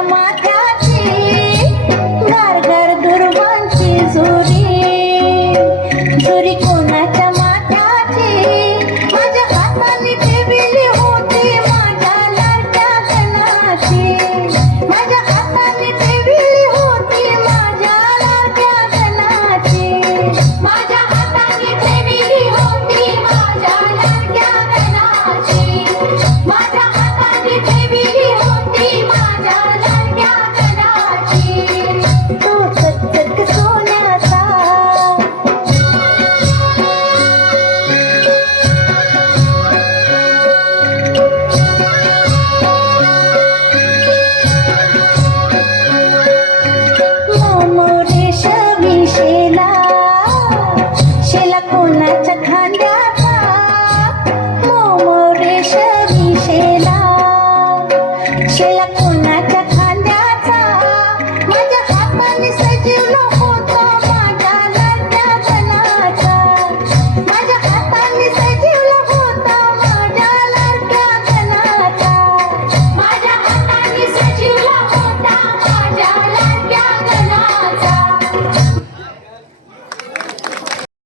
कोणाच्या माथ्याची घर घर दुर्वांची झुरी.